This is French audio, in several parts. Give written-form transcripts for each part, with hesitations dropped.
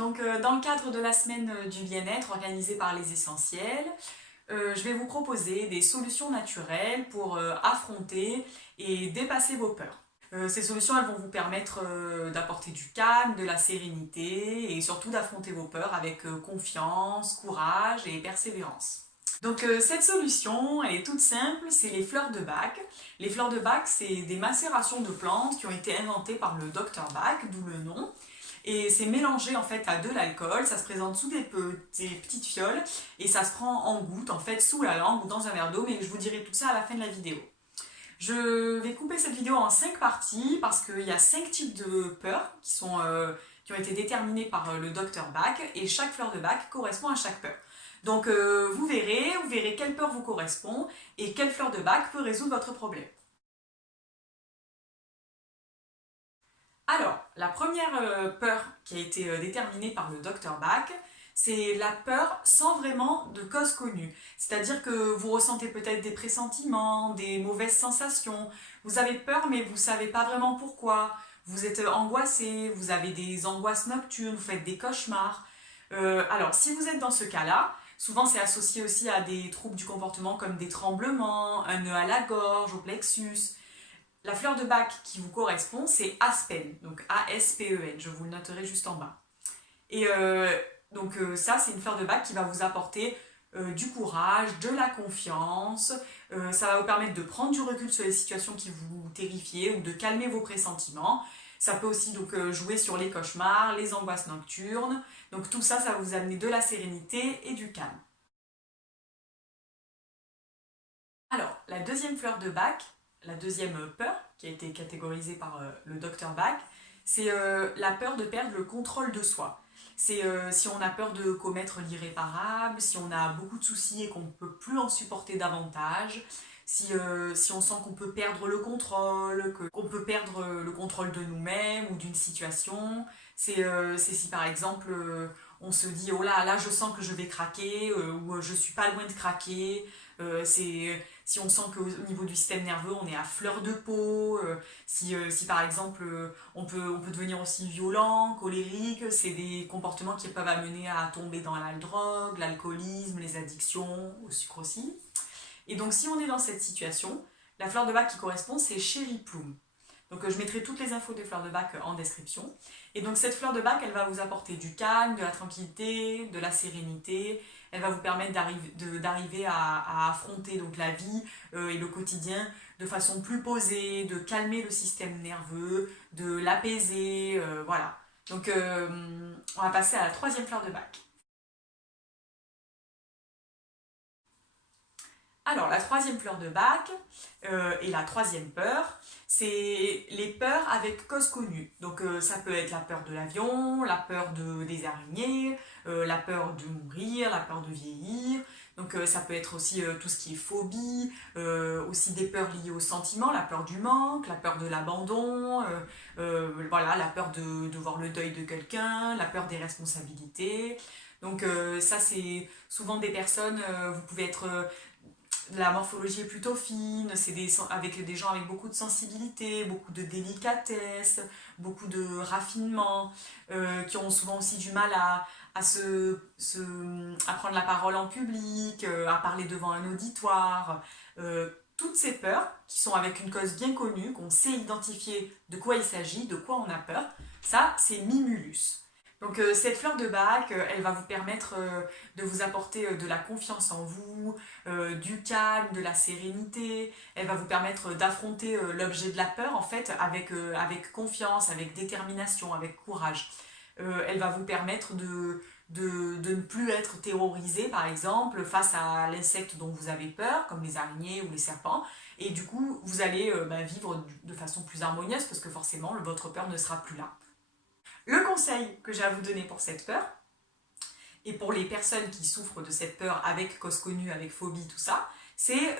Donc dans le cadre de la semaine du bien-être organisée par les Essentiels, je vais vous proposer des solutions naturelles pour affronter et dépasser vos peurs. Ces solutions, elles vont vous permettre d'apporter du calme, de la sérénité et surtout d'affronter vos peurs avec confiance, courage et persévérance. Donc cette solution, elle est toute simple, c'est les fleurs de Bach. Les fleurs de Bach, c'est des macérations de plantes qui ont été inventées par le docteur Bach, d'où le nom. Et c'est mélangé en fait à de l'alcool, ça se présente sous des petites fioles et ça se prend en gouttes en fait sous la langue ou dans un verre d'eau, mais je vous dirai tout ça à la fin de la vidéo. Je vais couper cette vidéo en 5 parties parce qu'il y a 5 types de peurs qui ont été déterminés par le docteur Bach et chaque fleur de Bach correspond à chaque peur. Donc vous verrez quelle peur vous correspond et quelle fleur de Bach peut résoudre votre problème. Alors, la première peur qui a été déterminée par le docteur Bach, c'est la peur sans vraiment de cause connue. C'est-à-dire que vous ressentez peut-être des pressentiments, des mauvaises sensations, vous avez peur mais vous ne savez pas vraiment pourquoi, vous êtes angoissé, vous avez des angoisses nocturnes, vous faites des cauchemars. Alors, si vous êtes dans ce cas-là, souvent c'est associé aussi à des troubles du comportement comme des tremblements, un nœud à la gorge, au plexus. La fleur de Bach qui vous correspond, c'est Aspen, donc A-S-P-E-N, je vous le noterai juste en bas. Et ça, c'est une fleur de Bach qui va vous apporter du courage, de la confiance, ça va vous permettre de prendre du recul sur les situations qui vous terrifiaient ou de calmer vos pressentiments. Ça peut aussi donc jouer sur les cauchemars, les angoisses nocturnes. Donc tout ça, ça va vous amener de la sérénité et du calme. Alors, la deuxième fleur de Bach, la deuxième peur qui a été catégorisée par le docteur Bach, c'est la peur de perdre le contrôle de soi. C'est si on a peur de commettre l'irréparable, si on a beaucoup de soucis et qu'on ne peut plus en supporter davantage, si on sent qu'on peut perdre le contrôle, qu'on peut perdre le contrôle de nous-mêmes ou d'une situation. C'est si par exemple on se dit oh là je sens que je vais craquer ou je suis pas loin de craquer. C'est si on sent qu'au niveau du système nerveux on est à fleur de peau, si par exemple on peut devenir aussi violent, colérique, c'est des comportements qui peuvent amener à tomber dans la drogue, l'alcoolisme, les addictions, au sucre aussi. Et donc si on est dans cette situation, la fleur de Bach qui correspond c'est Cherry Plum. Donc je mettrai toutes les infos des fleurs de Bach en description. Et donc cette fleur de Bach, elle va vous apporter du calme, de la tranquillité, de la sérénité. Elle va vous permettre d'arriver à affronter donc, la vie et le quotidien de façon plus posée, de calmer le système nerveux, de l'apaiser, voilà. Donc on va passer à la troisième fleur de Bach. Alors, la troisième fleur de Bach et la troisième peur, c'est les peurs avec cause connue. Donc, ça peut être la peur de l'avion, la peur des araignées, la peur de mourir, la peur de vieillir. Donc, ça peut être aussi tout ce qui est phobie, aussi des peurs liées aux sentiments, la peur du manque, la peur de l'abandon, voilà, la peur de voir le deuil de quelqu'un, la peur des responsabilités. Donc, ça, c'est souvent des personnes, vous pouvez être la morphologie est plutôt fine, c'est avec des gens avec beaucoup de sensibilité, beaucoup de délicatesse, beaucoup de raffinement, qui ont souvent aussi du mal à prendre la parole en public, à parler devant un auditoire. Toutes ces peurs, qui sont avec une cause bien connue, qu'on sait identifier de quoi il s'agit, de quoi on a peur, ça c'est Mimulus. Donc cette fleur de Bach, elle va vous permettre de vous apporter de la confiance en vous, du calme, de la sérénité. Elle va vous permettre d'affronter l'objet de la peur en fait avec confiance, avec détermination, avec courage. Elle va vous permettre de ne plus être terrorisé par exemple face à l'insecte dont vous avez peur, comme les araignées ou les serpents. Et du coup, vous allez vivre de façon plus harmonieuse parce que forcément, votre peur ne sera plus là. Le conseil que j'ai à vous donner pour cette peur, et pour les personnes qui souffrent de cette peur avec cause connue, avec phobie, tout ça, c'est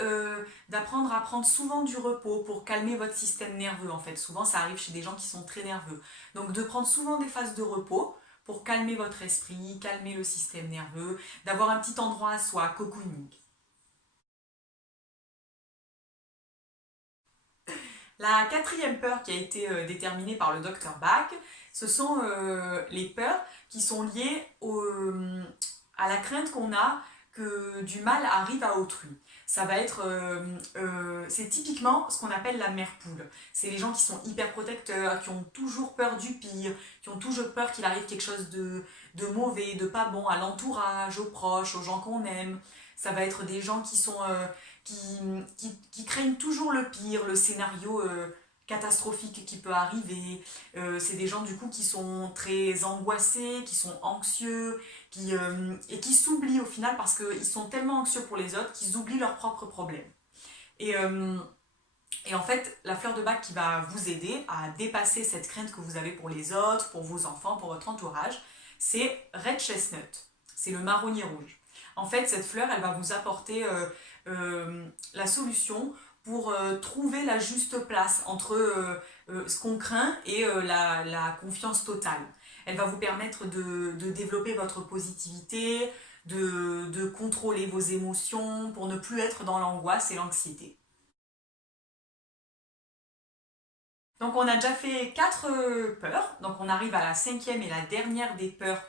d'apprendre à prendre souvent du repos pour calmer votre système nerveux en fait. Souvent ça arrive chez des gens qui sont très nerveux. Donc de prendre souvent des phases de repos pour calmer votre esprit, calmer le système nerveux, d'avoir un petit endroit à soi, cocooning. La quatrième peur qui a été déterminée par le docteur Bach, ce sont les peurs qui sont liées à la crainte qu'on a que du mal arrive à autrui. Ça va être, c'est typiquement ce qu'on appelle la mère poule. C'est les gens qui sont hyper protecteurs, qui ont toujours peur du pire, qui ont toujours peur qu'il arrive quelque chose de mauvais, de pas bon à l'entourage, aux proches, aux gens qu'on aime. Ça va être des gens qui sont qui craignent toujours le pire, le scénario catastrophique qui peut arriver. C'est des gens du coup qui sont très angoissés, qui sont anxieux, et qui s'oublient au final parce qu'ils sont tellement anxieux pour les autres qu'ils oublient leurs propres problèmes. Et, euh, et en fait, la fleur de bac qui va vous aider à dépasser cette crainte que vous avez pour les autres, pour vos enfants, pour votre entourage, c'est Red Chestnut. C'est le marronnier rouge. En fait, cette fleur, elle va vous apporter la solution pour trouver la juste place entre ce qu'on craint et la confiance totale. Elle va vous permettre de développer votre positivité, de contrôler vos émotions pour ne plus être dans l'angoisse et l'anxiété. Donc on a déjà fait 4 peurs, donc on arrive à la cinquième et la dernière des peurs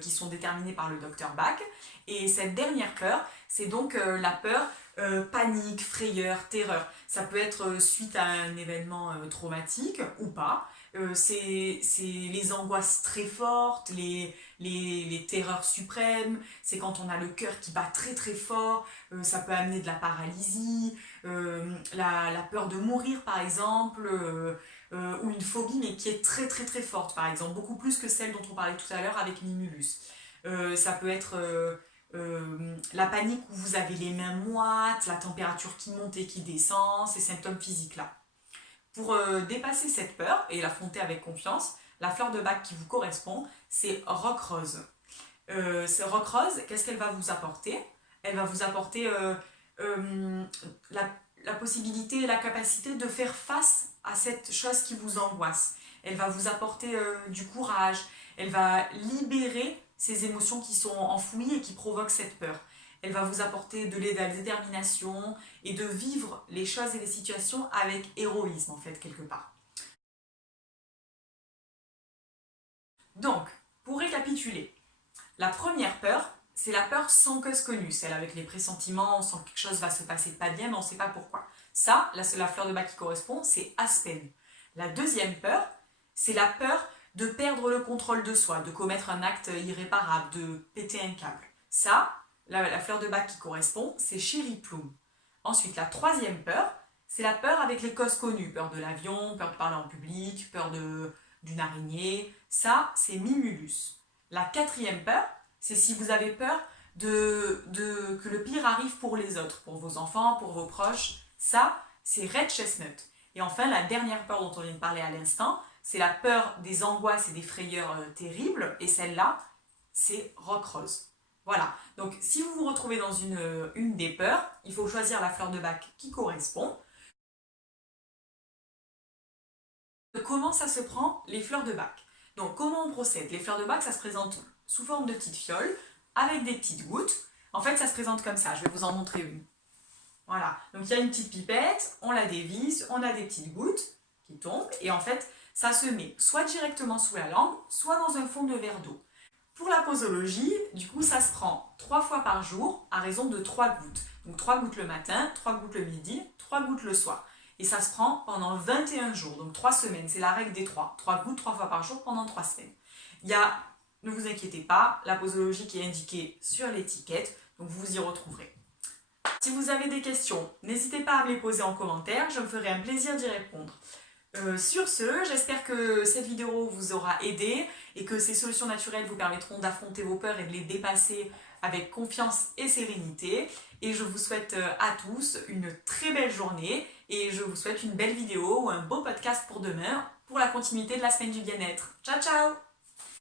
qui sont déterminées par le docteur Bach. Et cette dernière peur, c'est donc la peur panique, frayeur, terreur. Ça peut être suite à un événement traumatique ou pas. C'est les angoisses très fortes, les terreurs suprêmes, c'est quand on a le cœur qui bat très très fort, ça peut amener de la paralysie, la peur de mourir par exemple, ou une phobie mais qui est très très très forte par exemple, beaucoup plus que celle dont on parlait tout à l'heure avec Mimulus. Ça peut être la panique où vous avez les mains moites, la température qui monte et qui descend, ces symptômes physiques-là. Pour dépasser cette peur et l'affronter avec confiance, la fleur de bac qui vous correspond, c'est Rock Rose. C'est Rock Rose, qu'est-ce qu'elle va vous apporter? Elle va vous apporter la possibilité et la capacité de faire face à cette chose qui vous angoisse. Elle va vous apporter du courage, elle va libérer ces émotions qui sont enfouies et qui provoquent cette peur. Elle va vous apporter de la détermination et de vivre les choses et les situations avec héroïsme en fait quelque part. Donc, pour récapituler, la première peur, c'est la peur sans cause connue, celle avec les pressentiments, on sent que quelque chose va se passer de pas bien, mais on ne sait pas pourquoi. Ça, là, c'est la fleur de bac qui correspond, c'est Aspen. La deuxième peur, c'est la peur de perdre le contrôle de soi, de commettre un acte irréparable, de péter un câble. Ça, la fleur de bac qui correspond, c'est Cherry Plum. Ensuite, la troisième peur, c'est la peur avec les causes connues. Peur de l'avion, peur de parler en public, peur d'une araignée. Ça, c'est Mimulus. La quatrième peur, c'est si vous avez peur que le pire arrive pour les autres, pour vos enfants, pour vos proches. Ça, c'est Red Chestnut. Et enfin, la dernière peur dont on vient de parler à l'instant, c'est la peur des angoisses et des frayeurs terribles. Et celle-là, c'est Rock Rose. Voilà, donc si vous vous retrouvez dans une des peurs, il faut choisir la fleur de bac qui correspond. Comment ça se prend les fleurs de bac? Donc comment on procède? Les fleurs de bac, ça se présente sous forme de petites fioles, avec des petites gouttes. En fait, ça se présente comme ça, je vais vous en montrer une. Voilà, donc il y a une petite pipette, on la dévisse, on a des petites gouttes qui tombent, et en fait, ça se met soit directement sous la langue, soit dans un fond de verre d'eau. Pour la posologie, du coup, ça se prend 3 fois par jour à raison de 3 gouttes. Donc 3 gouttes le matin, 3 gouttes le midi, 3 gouttes le soir. Et ça se prend pendant 21 jours, donc 3 semaines. C'est la règle des 3. 3 gouttes 3 fois par jour pendant 3 semaines. Il y a, ne vous inquiétez pas, la posologie qui est indiquée sur l'étiquette, donc vous y retrouverez. Si vous avez des questions, n'hésitez pas à me les poser en commentaire, je me ferai un plaisir d'y répondre. Sur ce, j'espère que cette vidéo vous aura aidé et que ces solutions naturelles vous permettront d'affronter vos peurs et de les dépasser avec confiance et sérénité. Et je vous souhaite à tous une très belle journée et je vous souhaite une belle vidéo ou un beau podcast pour demain pour la continuité de la semaine du bien-être. Ciao ciao!